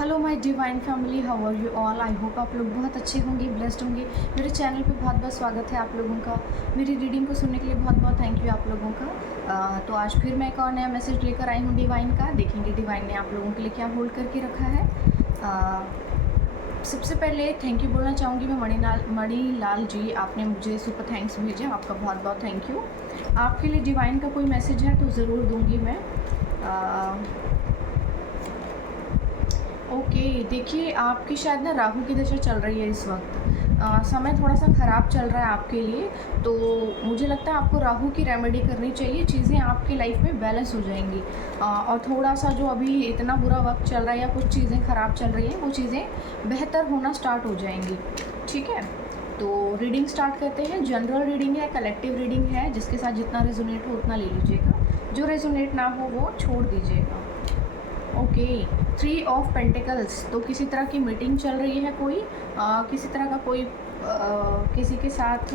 Hello my divine family, how are you all. I hope आप लोग बहुत अच्छे होंगे, ब्लेस्ड होंगे। मेरे चैनल पे बहुत बहुत स्वागत है आप लोगों का। मेरी रीडिंग को सुनने के लिए बहुत बहुत थैंक यू आप लोगों का। तो आज फिर मैं एक और नया मैसेज लेकर आई हूँ डिवाइन का। देखेंगे डिवाइन ने आप लोगों के लिए क्या होल्ड करके रखा है। सबसे पहले थैंक यू बोलना चाहूँगी मैं मणिलाल जी, आपने मुझे सुपर थैंक्स भेजे, आपका बहुत बहुत थैंक यू। आपके लिए डिवाइन का कोई मैसेज है तो ज़रूर दूँगी मैं। ओके, देखिए आपकी शायद ना राहु की दशा चल रही है इस वक्त। समय थोड़ा सा ख़राब चल रहा है आपके लिए, तो मुझे लगता है आपको राहु की रेमेडी करनी चाहिए। चीज़ें आपकी लाइफ में बैलेंस हो जाएंगी। और थोड़ा सा जो अभी इतना बुरा वक्त चल रहा है या कुछ चीज़ें ख़राब चल रही हैं वो चीज़ें बेहतर होना स्टार्ट हो जाएंगी। ठीक है, तो रीडिंग स्टार्ट करते हैं। जनरल रीडिंग है, कलेक्टिव रीडिंग है, जिसके साथ जितना रेजोनेट हो उतना ले लीजिएगा, जो रेजोनेट ना हो वो छोड़ दीजिएगा। Okay, 3 of pentacles. तो किसी तरह की मीटिंग चल रही है, कोई किसी तरह का कोई किसी के साथ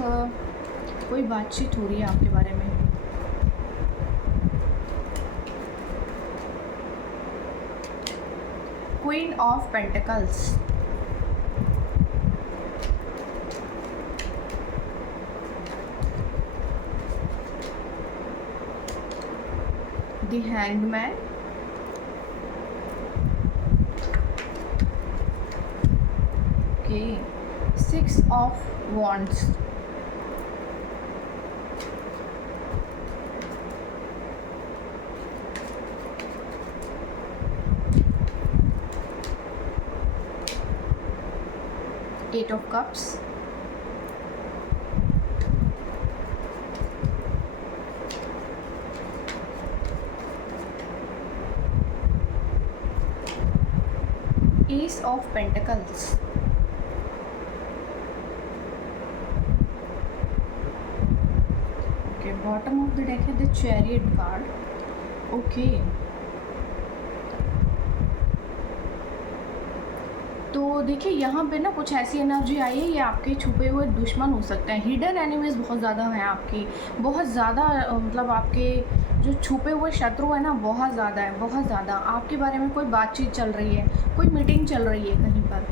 कोई बातचीत हो रही है आपके बारे में। Queen of pentacles, the hangman, okay, 6 of wands, Eight of cups, Ace of Pentacles, bottom of the deck है द चैरियट कार्ड। ओके, तो देखिए यहाँ पे ना कुछ ऐसी एनर्जी आई है, ये आपके छुपे हुए दुश्मन हो सकते हैं। हिडन एनिमीज बहुत ज़्यादा हैं आपकी, बहुत ज़्यादा, मतलब आपके जो छुपे हुए शत्रु है ना बहुत ज़्यादा है, बहुत ज़्यादा। आपके बारे में कोई बातचीत चल रही है, कोई मीटिंग चल रही है कहीं पर,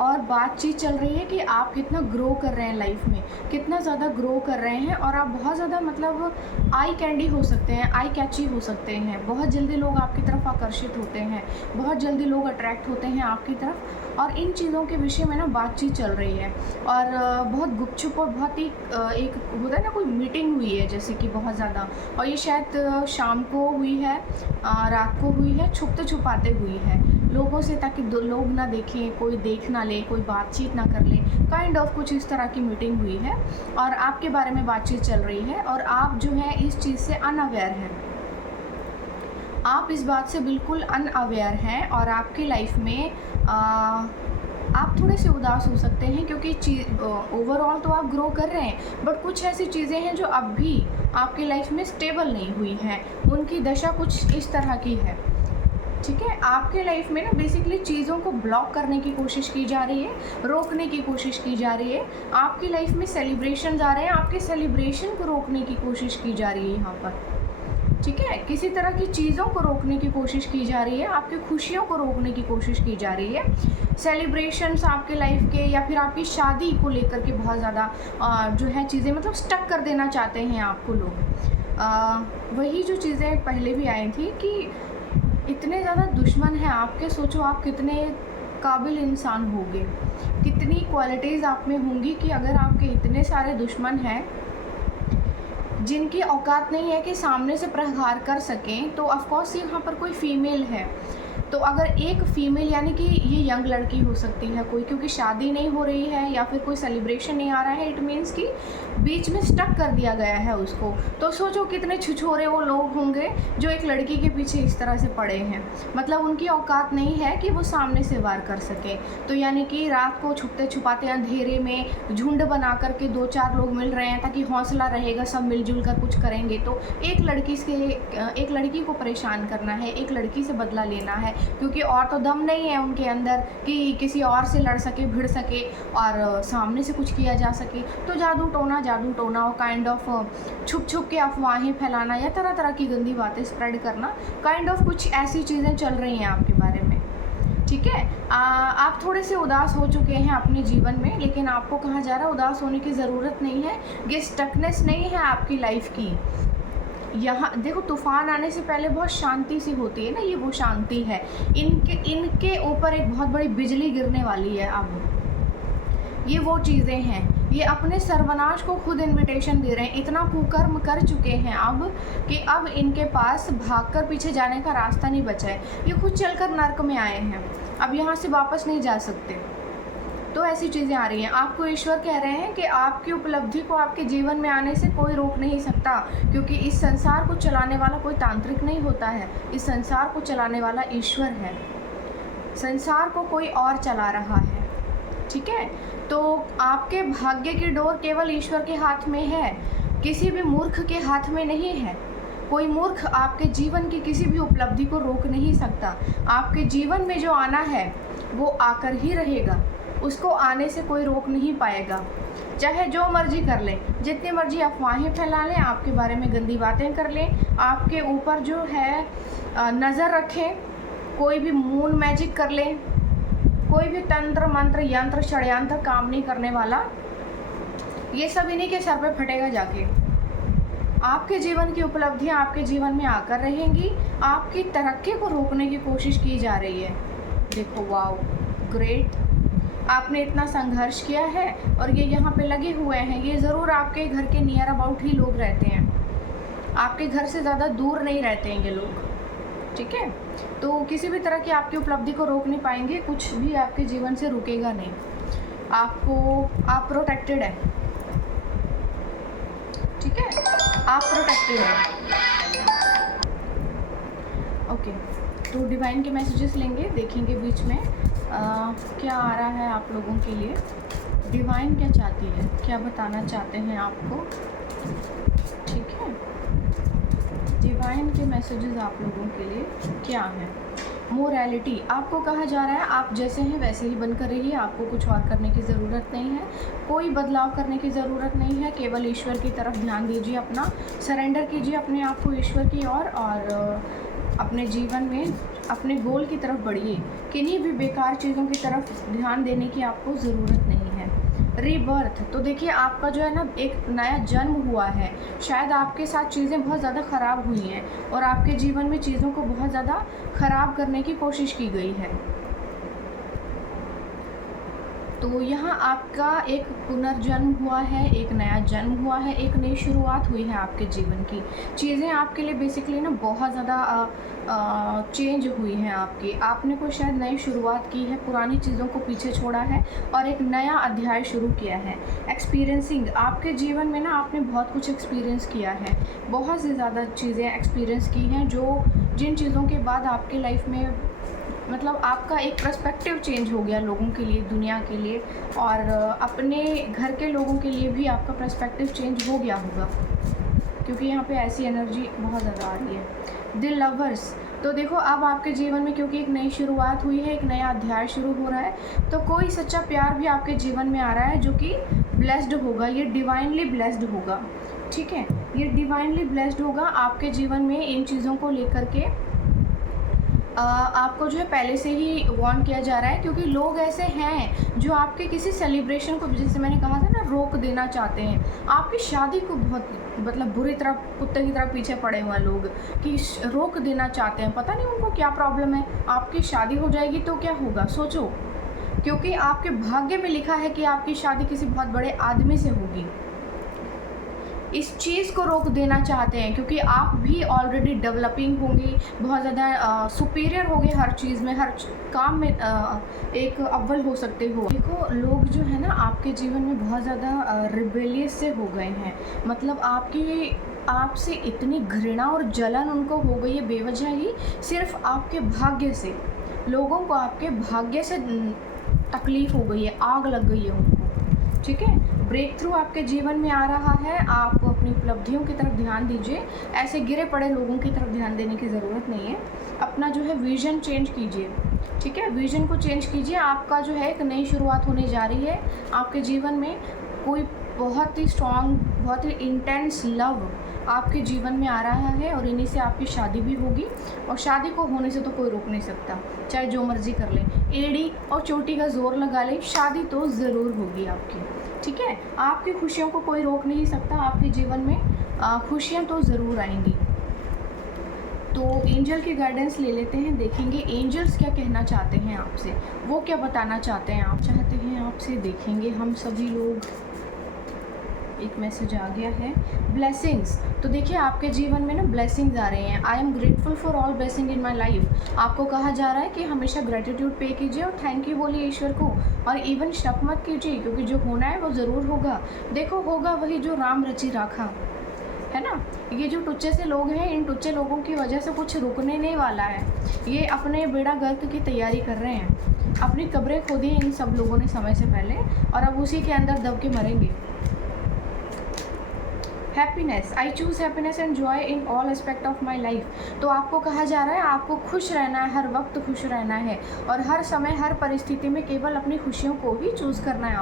और बातचीत चल रही है कि आप कितना ग्रो कर रहे हैं लाइफ में, कितना ज़्यादा ग्रो कर रहे हैं, और आप बहुत ज़्यादा मतलब आई कैंडी हो सकते हैं, आई कैची हो सकते हैं। बहुत जल्दी लोग आपकी तरफ आकर्षित होते हैं, बहुत जल्दी लोग अट्रैक्ट होते हैं आपकी तरफ, और इन चीज़ों के विषय में ना बातचीत चल रही है। और बहुत गुपचुप और बहुत ही एक होता है ना, कोई मीटिंग हुई है जैसे कि बहुत ज़्यादा, और ये शायद शाम को हुई है, रात को हुई है, छुपते छुपाते हुई है लोगों से, ताकि लोग ना देखें, कोई देख ना ले, कोई बातचीत ना कर ले। काइंड ऑफ कुछ इस तरह की मीटिंग हुई है और आपके बारे में बातचीत चल रही है, और आप जो है इस चीज़ से अनअवेयर हैं। आप इस बात से बिल्कुल अनअवेयर हैं, और आपकी लाइफ में आप थोड़े से उदास हो सकते हैं, क्योंकि ओवरऑल तो आप ग्रो कर रहे हैं, बट कुछ ऐसी चीज़ें हैं जो अब भी आपकी लाइफ में स्टेबल नहीं हुई हैं, उनकी दशा कुछ इस तरह की है। ठीक है, आपके लाइफ में ना बेसिकली चीज़ों को ब्लॉक करने की कोशिश की जा रही है, रोकने की कोशिश की जा रही है। आपकी लाइफ में सेलिब्रेशन आ रहे हैं, आपके सेलिब्रेशन को रोकने की कोशिश की जा रही है यहाँ पर। ठीक है, किसी तरह की चीज़ों को रोकने की कोशिश की जा रही है, आपकी खुशियों को रोकने की कोशिश की जा रही है। सेलिब्रेशंस आपके लाइफ के या फिर आपकी शादी को लेकर के बहुत ज़्यादा जो है चीज़ें मतलब स्टक कर देना चाहते हैं आपको लोग। वही जो चीज़ें पहले भी आई थी कि इतने ज़्यादा दुश्मन हैं आपके, सोचो आप कितने काबिल इंसान होंगे, कितनी क्वालिटीज़ आप में होंगी कि अगर आपके इतने सारे दुश्मन हैं जिनकी औकात नहीं है कि सामने से प्रहार कर सकें, तो ऑफकोर्स यहाँ पर कोई फीमेल है। तो अगर एक फ़ीमेल, यानी कि ये यंग लड़की हो सकती है कोई, क्योंकि शादी नहीं हो रही है या फिर कोई सेलिब्रेशन नहीं आ रहा है, इट मीन्स कि बीच में स्टक कर दिया गया है उसको। तो सोचो कितने छिछोरे वो लोग होंगे जो एक लड़की के पीछे इस तरह से पड़े हैं, मतलब उनकी औकात नहीं है कि वो सामने से वार कर सके। तो यानी कि रात को छुपते छुपाते अंधेरे में झुंड बना करके 2-4 लोग मिल रहे हैं ताकि हौसला रहेगा, सब मिलजुल कर कुछ करेंगे। तो एक लड़की को परेशान करना है, एक लड़की से बदला लेना है, क्योंकि और तो दम नहीं है उनके अंदर कि किसी और से लड़ सके, भिड़ सके और सामने से कुछ किया जा सके। तो जादू टोना और काइंड ऑफ छुप छुप के अफवाहें फैलाना या तरह तरह की गंदी बातें स्प्रेड करना, काइंड ऑफ कुछ ऐसी चीज़ें चल रही हैं आपके बारे में। ठीक है। आप थोड़े से उदास हो चुके हैं अपने जीवन में, लेकिन आपको कहा जा रहा है उदास होने की ज़रूरत नहीं है। ये स्टकनेस नहीं है आपकी लाइफ की। यहाँ देखो, तूफान आने से पहले बहुत शांति सी होती है ना, ये वो शांति है। इनके ऊपर एक बहुत बड़ी बिजली गिरने वाली है अब। ये वो चीज़ें हैं, ये अपने सर्वनाश को खुद इनविटेशन दे रहे हैं। इतना कुकर्म कर चुके हैं अब कि अब इनके पास भागकर पीछे जाने का रास्ता नहीं बचा है। ये खुद चलकर नर्क में आए हैं, अब यहाँ से वापस नहीं जा सकते। तो ऐसी चीज़ें आ रही हैं। आपको ईश्वर कह रहे हैं कि आपकी उपलब्धि को आपके जीवन में आने से कोई रोक नहीं सकता, क्योंकि इस संसार को चलाने वाला कोई तांत्रिक नहीं होता है। इस संसार को चलाने वाला ईश्वर है। संसार को कोई और चला रहा है, ठीक है। तो आपके भाग्य की डोर केवल ईश्वर के हाथ में है, किसी भी मूर्ख के हाथ में नहीं है। कोई मूर्ख आपके जीवन की किसी भी उपलब्धि को रोक नहीं सकता। आपके जीवन में जो आना है वो आकर ही रहेगा, उसको आने से कोई रोक नहीं पाएगा। चाहे जो मर्जी कर लें, जितनी मर्जी अफवाहें फैला लें, आपके बारे में गंदी बातें कर लें, आपके ऊपर जो है नज़र रखें, कोई भी मून मैजिक कर लें, कोई भी तंत्र मंत्र यंत्र षड्यंत्र काम नहीं करने वाला। ये सब इन्हीं के सर पे फटेगा जाके। आपके जीवन की उपलब्धियां आपके जीवन में आकर रहेंगी। आपकी तरक्की को रोकने की कोशिश की जा रही है। देखो, वाओ, ग्रेट। आपने इतना संघर्ष किया है और ये यहाँ पे लगे हुए हैं। ये ज़रूर आपके घर के नियर अबाउट ही लोग रहते हैं, आपके घर से ज़्यादा दूर नहीं रहते हैं ये लोग, ठीक है। तो किसी भी तरह की आपकी उपलब्धि को रोक नहीं पाएंगे, कुछ भी आपके जीवन से रुकेगा नहीं। आप प्रोटेक्टेड है, ठीक है, आप प्रोटेक्टेड है। ओके, तो डिवाइन के मैसेजेस लेंगे, देखेंगे बीच में क्या आ रहा है आप लोगों के लिए। डिवाइन क्या चाहती है, क्या बताना चाहते हैं आपको, ठीक है। डिवाइन के मैसेजेस आप लोगों के लिए क्या है। मोरालिटी, आपको कहा जा रहा है आप जैसे हैं वैसे ही बनकर रहिए, आपको कुछ और करने की ज़रूरत नहीं है, कोई बदलाव करने की ज़रूरत नहीं है। केवल ईश्वर की तरफ ध्यान दीजिए, अपना सरेंडर कीजिए अपने आप को ईश्वर की ओर, और अपने जीवन में अपने गोल की तरफ बढ़िए। किन्हीं भी बेकार चीज़ों की तरफ ध्यान देने की आपको ज़रूरत नहीं है। रीबर्थ, तो देखिए आपका जो है ना एक नया जन्म हुआ है। शायद आपके साथ चीज़ें बहुत ज़्यादा ख़राब हुई हैं और आपके जीवन में चीज़ों को बहुत ज़्यादा ख़राब करने की कोशिश की गई है। तो यहाँ आपका एक पुनर्जन्म हुआ है, एक नया जन्म हुआ है, एक नई शुरुआत हुई है आपके जीवन की। चीज़ें आपके लिए बेसिकली ना बहुत ज़्यादा चेंज हुई हैं आपकी। आपने कोई शायद नई शुरुआत की है, पुरानी चीज़ों को पीछे छोड़ा है और एक नया अध्याय शुरू किया है। एक्सपीरियंसिंग, आपके जीवन में ना आपने बहुत कुछ एक्सपीरियंस किया है, बहुत से ज़्यादा चीज़ें एक्सपीरियंस की हैं, जिन चीज़ों के बाद आपके लाइफ में मतलब आपका एक पर्सपेक्टिव चेंज हो गया लोगों के लिए, दुनिया के लिए, और अपने घर के लोगों के लिए भी आपका पर्सपेक्टिव चेंज हो गया होगा, क्योंकि यहाँ पे ऐसी एनर्जी बहुत ज़्यादा आ रही है। द लवर्स, तो देखो अब आपके जीवन में क्योंकि एक नई शुरुआत हुई है, एक नया अध्याय शुरू हो रहा है, तो कोई सच्चा प्यार भी आपके जीवन में आ रहा है जो कि ब्लेस्ड होगा, ये डिवाइनली ब्लेस्ड होगा, ठीक है। ये डिवाइनली ब्लेस्ड होगा आपके जीवन में। इन चीज़ों को लेकर के आपको जो है पहले से ही वार्न किया जा रहा है, क्योंकि लोग ऐसे हैं जो आपके किसी सेलिब्रेशन को, जैसे मैंने कहा था ना, रोक देना चाहते हैं। आपकी शादी को बहुत मतलब बुरी तरह कुत्ते की तरह पीछे पड़े हुए लोग कि रोक देना चाहते हैं। पता नहीं उनको क्या प्रॉब्लम है। आपकी शादी हो जाएगी तो क्या होगा, सोचो, क्योंकि आपके भाग्य में लिखा है कि आपकी शादी किसी बहुत बड़े आदमी से होगी। इस चीज़ को रोक देना चाहते हैं, क्योंकि आप भी ऑलरेडी डेवलपिंग होंगे, बहुत ज़्यादा सुपीरियर होंगे हर चीज़ में, हर काम में एक अव्वल हो सकते हो। देखो, लोग जो है ना आपके जीवन में बहुत ज़्यादा रिबेलियस से हो गए हैं। मतलब आपसे इतनी घृणा और जलन उनको हो गई है बेवजह ही, सिर्फ आपके भाग्य से। लोगों को आपके भाग्य से तकलीफ़ हो गई है, आग लग गई है उनको, ठीक है। ब्रेक थ्रू आपके जीवन में आ रहा है। आप अपनी उपलब्धियों की तरफ ध्यान दीजिए, ऐसे गिरे पड़े लोगों की तरफ ध्यान देने की ज़रूरत नहीं है। अपना जो है विज़न चेंज कीजिए, ठीक है, विज़न को चेंज कीजिए। आपका जो है एक नई शुरुआत होने जा रही है आपके जीवन में। कोई बहुत ही स्ट्रॉन्ग, बहुत ही इंटेंस लव आपके जीवन में आ रहा है और इन्हीं से आपकी शादी भी होगी। और शादी को होने से तो कोई रोक नहीं सकता, चाहे जो मर्जी कर ले, एड़ी और चोटी का जोर लगा ले, शादी तो ज़रूर होगी आपकी। ठीक है, आपकी खुशियों को कोई रोक नहीं सकता, आपके जीवन में खुशियाँ तो ज़रूर आएंगी। तो एंजल की गाइडेंस ले लेते हैं, देखेंगे एंजल्स क्या कहना चाहते हैं आपसे, वो क्या बताना चाहते हैं आपसे, देखेंगे हम सभी लोग। एक मैसेज आ गया है, ब्लेसिंग्स। तो देखिए आपके जीवन में ना ब्लेसिंग्स आ रहे हैं। I am grateful for all blessing in my life. आपको कहा जा रहा है कि हमेशा ग्रेटिट्यूड पे कीजिए और थैंक यू बोलिए ईश्वर को, और इवन शक मत कीजिए, क्योंकि जो होना है वो ज़रूर होगा। देखो होगा वही जो राम रचि राखा, है ना। ये जो टुच्चे से लोग हैं, इन टुच्चे लोगों की वजह से कुछ रुकने नहीं वाला है। ये अपने बेड़ा गर्क की तैयारी कर रहे हैं, अपनी कब्रें खोदी इन सब लोगों ने समय से पहले, और अब उसी के अंदर दब के मरेंगे। Happiness, I choose happiness and joy in all aspect of my life. तो आपको कहा जा रहा है आपको खुश रहना है, हर वक्त खुश रहना है, और हर समय हर परिस्थिति में केवल अपनी खुशियों को ही चूज़ करना है।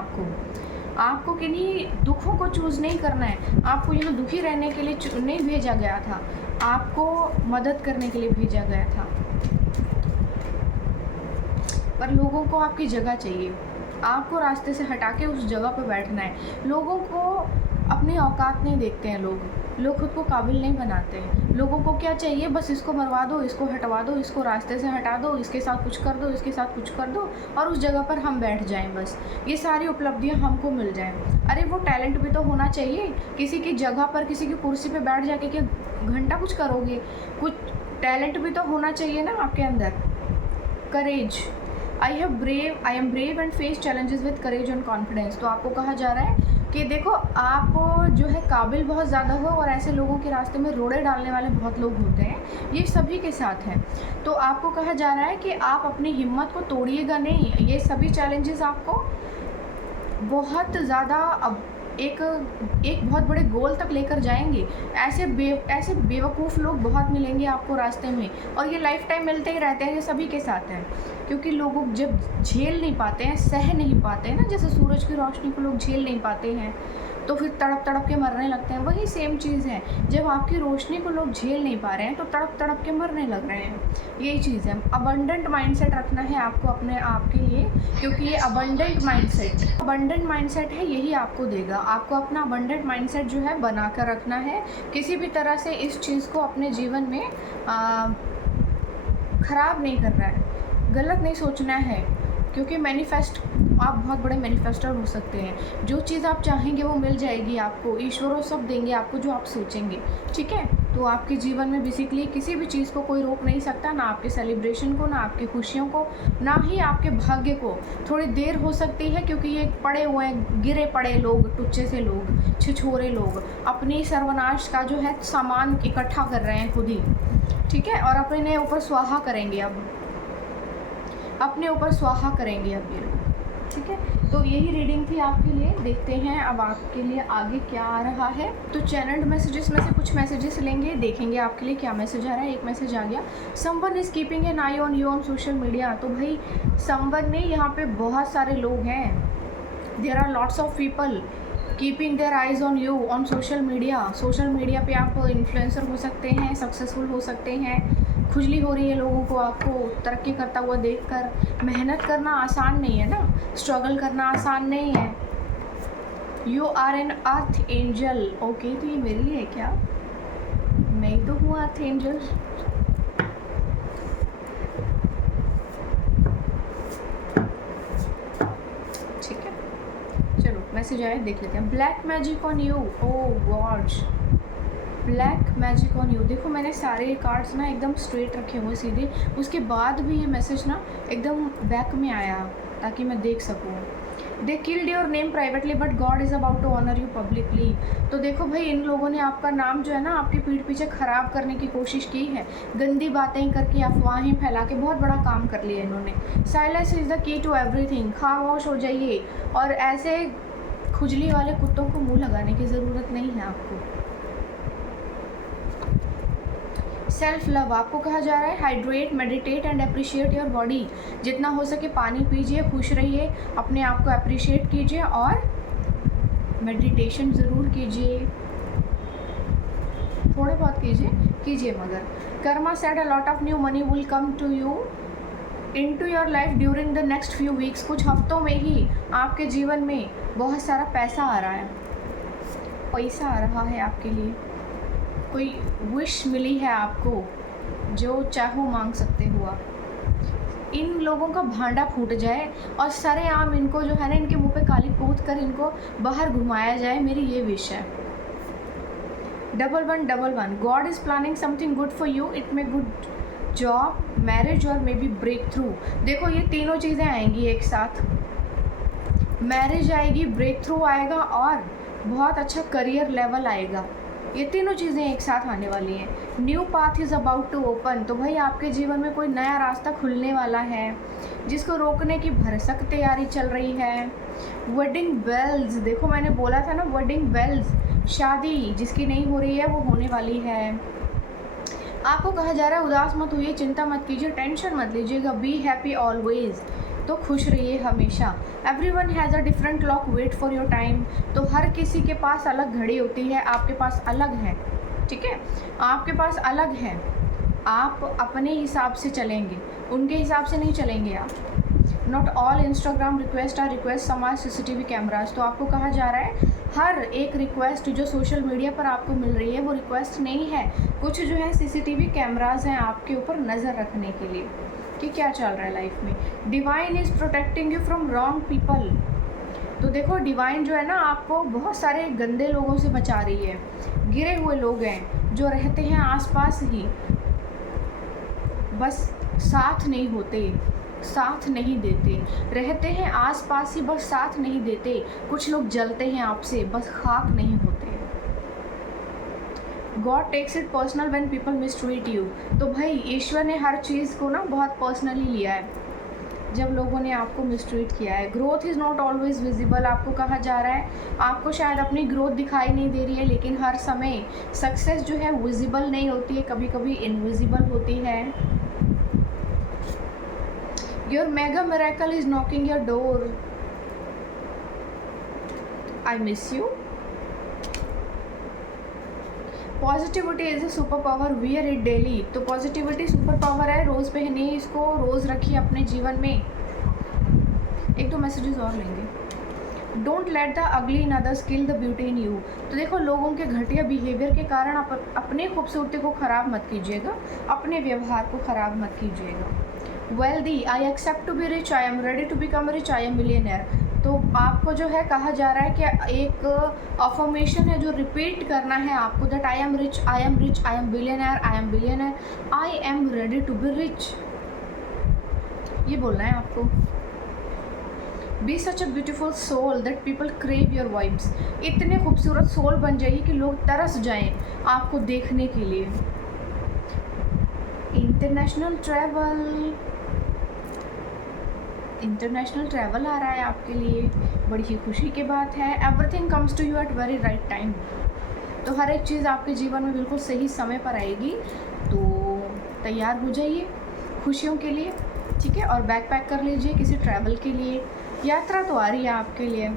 आपको किन्हीं दुखों को चूज़ नहीं करना है। आपको यहाँ दुखी रहने के लिए नहीं भेजा गया था, आपको मदद करने के लिए भेजा गया था। पर लोगों को आपकी जगह चाहिए, आपको रास्ते से हटा के उस जगह पर बैठना है। लोगों को अपनी औकात नहीं देखते हैं, लोग खुद को काबिल नहीं बनाते हैं। लोगों को क्या चाहिए, बस इसको मरवा दो, इसको हटवा दो, इसको रास्ते से हटा दो, इसके साथ कुछ कर दो, इसके साथ कुछ कर दो, और उस जगह पर हम बैठ जाएं, बस ये सारी उपलब्धियां हमको मिल जाएं। अरे वो टैलेंट भी तो होना चाहिए। किसी की जगह पर, किसी की कुर्सी पे बैठ जाके क्या घंटा कुछ करोगे? कुछ टैलेंट भी तो होना चाहिए ना आपके अंदर। Courage, I am brave and face challenges with courage and confidence. तो आपको कहा जा रहा है कि देखो आप जो है काबिल बहुत ज़्यादा हो, और ऐसे लोगों के रास्ते में रोड़े डालने वाले बहुत लोग होते हैं, ये सभी के साथ हैं। तो आपको कहा जा रहा है कि आप अपनी हिम्मत को तोड़िएगा नहीं। ये सभी चैलेंजेस आपको बहुत ज़्यादा अब एक बहुत बड़े गोल तक लेकर जाएंगे। ऐसे बेवकूफ़ लोग बहुत मिलेंगे आपको रास्ते में, और ये लाइफ टाइम मिलते ही रहते हैं, ये सभी के साथ हैं। क्योंकि लोग जब झेल नहीं पाते हैं, सह नहीं पाते हैं ना, जैसे सूरज की रोशनी को लोग झेल नहीं पाते हैं तो फिर तड़प तड़प के मरने लगते हैं, वही सेम चीज़ है। जब आपकी रोशनी को लोग झेल नहीं पा रहे हैं तो तड़प तड़प के मरने लग रहे हैं, यही चीज़ है। अबंडेंट माइंडसेट रखना है आपको अपने आप के लिए, क्योंकि ये अबंडेंट माइंडसेट है, यही आपको देगा। आपको अपना अबंडेंट माइंडसेट जो है बना कर रखना है। किसी भी तरह से इस चीज़ को अपने जीवन में ख़राब नहीं करना है, गलत नहीं सोचना है, क्योंकि आप बहुत बड़े मैनिफेस्टर हो सकते हैं। जो चीज़ आप चाहेंगे वो मिल जाएगी आपको, ईश्वर वो सब देंगे आपको जो आप सोचेंगे। ठीक है, तो आपके जीवन में बेसिकली किसी भी चीज़ को कोई रोक नहीं सकता, ना आपके सेलिब्रेशन को, ना आपकी खुशियों को, ना ही आपके भाग्य को। थोड़ी देर हो सकती है क्योंकि ये पड़े हुए हैं, गिरे पड़े लोग, टुच्चे से लोग, छिछोरे लोग अपनी सर्वनाश का जो है सामान इकट्ठा कर रहे हैं खुद ही। ठीक है, और अपने ऊपर स्वाहा करेंगे, अब अपने ऊपर स्वाहा करेंगे अब ये लोग। ठीक है, तो यही रीडिंग थी आपके लिए। देखते हैं अब आपके लिए आगे क्या आ रहा है। तो चैनल्ड मैसेजेस में से कुछ मैसेजेस लेंगे, देखेंगे आपके लिए क्या मैसेज आ रहा है। एक मैसेज आ गया, someone is keeping an I on you on social media. तो भाई समवन नहीं, यहाँ पे बहुत सारे लोग हैं, there are lots of people keeping their eyes on you on social media. Social media पे आप इन्फ्लुएंसर हो सकते हैं, सक्सेसफुल हो सकते हैं। खुजली हो रही है लोगों को आपको तरक्की करता हुआ देखकर। मेहनत करना आसान नहीं है ना, स्ट्रगल करना आसान नहीं है। You are an earth angel. Okay, तो ये मेरे लिए है क्या? मैं ही तो हूँ अर्थ एंजल। ठीक है, चलो मैसेज आया, देख लेते हैं। Black magic on you, oh God, black magic on you. देखो मैंने सारे कार्ड्स ना एकदम स्ट्रेट रखे हुए सीधे, उसके बाद भी ये मैसेज ना एकदम बैक में आया ताकि मैं देख सकूँ। They killed your name privately but God is about to honour you publicly. तो देखो भाई, इन लोगों ने आपका नाम जो है ना आपकी पीठ पीछे ख़राब करने की कोशिश की है, गंदी बातें करके, अफवाहें फैला के बहुत बड़ा काम कर लिया इन्होंने। Silence is the key to everything. खामोश हो जाइए, और ऐसे खुजली वाले कुत्तों को मुँह लगाने की ज़रूरत नहीं है आपको। सेल्फ लव, आपको कहा जा रहा है hydrate, meditate and appreciate your body. जितना हो सके पानी पीजिए, खुश रहिए, अपने आप को अप्रिशिएट कीजिए और मेडिटेशन ज़रूर कीजिए। थोड़े बहुत कीजिए मगर। Karma said a lot of new money will come to you into your life during the next few weeks. कुछ हफ्तों में ही आपके जीवन में बहुत सारा पैसा आ रहा है, पैसा आ रहा है आपके लिए। कोई विश मिली है आपको, जो चाहो मांग सकते हो आप। इन लोगों का भांडा फूट जाए और सरेआम इनको जो है ना, इनके मुंह पे काली पोत कर इनको बाहर घुमाया जाए, मेरी ये विश है। 1111 God is planning something good for you, it may good job, marriage और मे बी ब्रेक थ्रू। देखो ये तीनों चीज़ें आएंगी एक साथ, मैरिज आएगी, ब्रेक थ्रू आएगा और बहुत अच्छा करियर लेवल आएगा। ये तीनों चीज़ें एक साथ आने वाली हैं। New path is about to open, तो भाई आपके जीवन में कोई नया रास्ता खुलने वाला है, जिसको रोकने की भरसक तैयारी चल रही है। वेडिंग बेल्स, देखो मैंने बोला था ना, वेडिंग बेल्स, शादी जिसकी नहीं हो रही है वो होने वाली है। आपको कहा जा रहा है उदास मत होइए, चिंता मत कीजिए, टेंशन मत लीजिएगा, बी हैप्पी ऑलवेज, तो खुश रहिए हमेशा। Everyone has a different clock, wait for your time, तो हर किसी के पास अलग घड़ी होती है, आपके पास अलग है, ठीक है, आपके पास अलग है। आप अपने हिसाब से चलेंगे, उनके हिसाब से नहीं चलेंगे आप। Not all Instagram request are request समाज CCTV कैमराज, तो आपको कहा जा रहा है हर एक रिक्वेस्ट जो सोशल मीडिया पर आपको मिल रही है वो रिक्वेस्ट नहीं है, कुछ जो है CCTV कैमराज हैं आपके ऊपर नज़र रखने के लिए कि क्या चल रहा है लाइफ में। Divine is protecting you from wrong people, तो देखो डिवाइन जो है ना आपको बहुत सारे गंदे लोगों से बचा रही है। गिरे हुए लोग हैं जो रहते हैं आसपास ही, बस साथ नहीं होते, साथ नहीं देते, रहते हैं आसपास ही बस साथ नहीं देते। कुछ लोग जलते हैं आपसे, बस खाक नहीं होते। God takes it personal when people mistreat you, तो भाई ईश्वर ने हर चीज़ को ना बहुत पर्सनली लिया है जब लोगों ने आपको मिसट्रीट किया है। Growth is not always visible, आपको कहा जा रहा है आपको शायद अपनी ग्रोथ दिखाई नहीं दे रही है, लेकिन हर समय सक्सेस जो है विजिबल नहीं होती है, कभी कभी इनविजिबल होती है। Your mega miracle is knocking your door, I miss you. Positivity is a super power, wear it daily, तो पॉजिटिविटी सुपर पावर है, रोज़ पहनिए इसको, रोज़ रखिए अपने जीवन में। एक दो मैसेजेस और लेंगे। Don't let the ugly in others kill the beauty in you, तो देखो लोगों के घटिया बिहेवियर के कारण आप अपने खूबसूरती को ख़राब मत कीजिएगा, अपने व्यवहार को ख़राब मत कीजिएगा। Wealthy, I accept to be rich, I am ready to become rich, I am millionaire, तो आपको जो है कहा जा रहा है कि एक अफर्मेशन है जो रिपीट करना है आपको, that I am rich, I am rich, I am billionaire, I am billionaire, I am ready to be rich, ये बोलना है आपको। Be such a beautiful soul that people crave your vibes, इतने खूबसूरत सोल बन जाइए कि लोग तरस जाएं आपको देखने के लिए। इंटरनेशनल ट्रैवल आ रहा है आपके लिए, बड़ी ही खुशी की बात है। Everything comes to you at very right time, तो हर एक चीज़ आपके जीवन में बिल्कुल सही समय पर आएगी, तो तैयार हो जाइए खुशियों के लिए, ठीक है। और बैग पैक कर लीजिए किसी ट्रैवल के लिए, यात्रा तो आ रही है आपके लिए,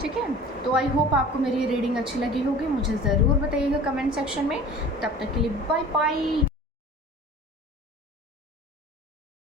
ठीक है। तो आई होप आपको मेरी रीडिंग अच्छी लगी होगी, मुझे ज़रूर बताइएगा कमेंट सेक्शन में। तब तक के लिए बाय बाय।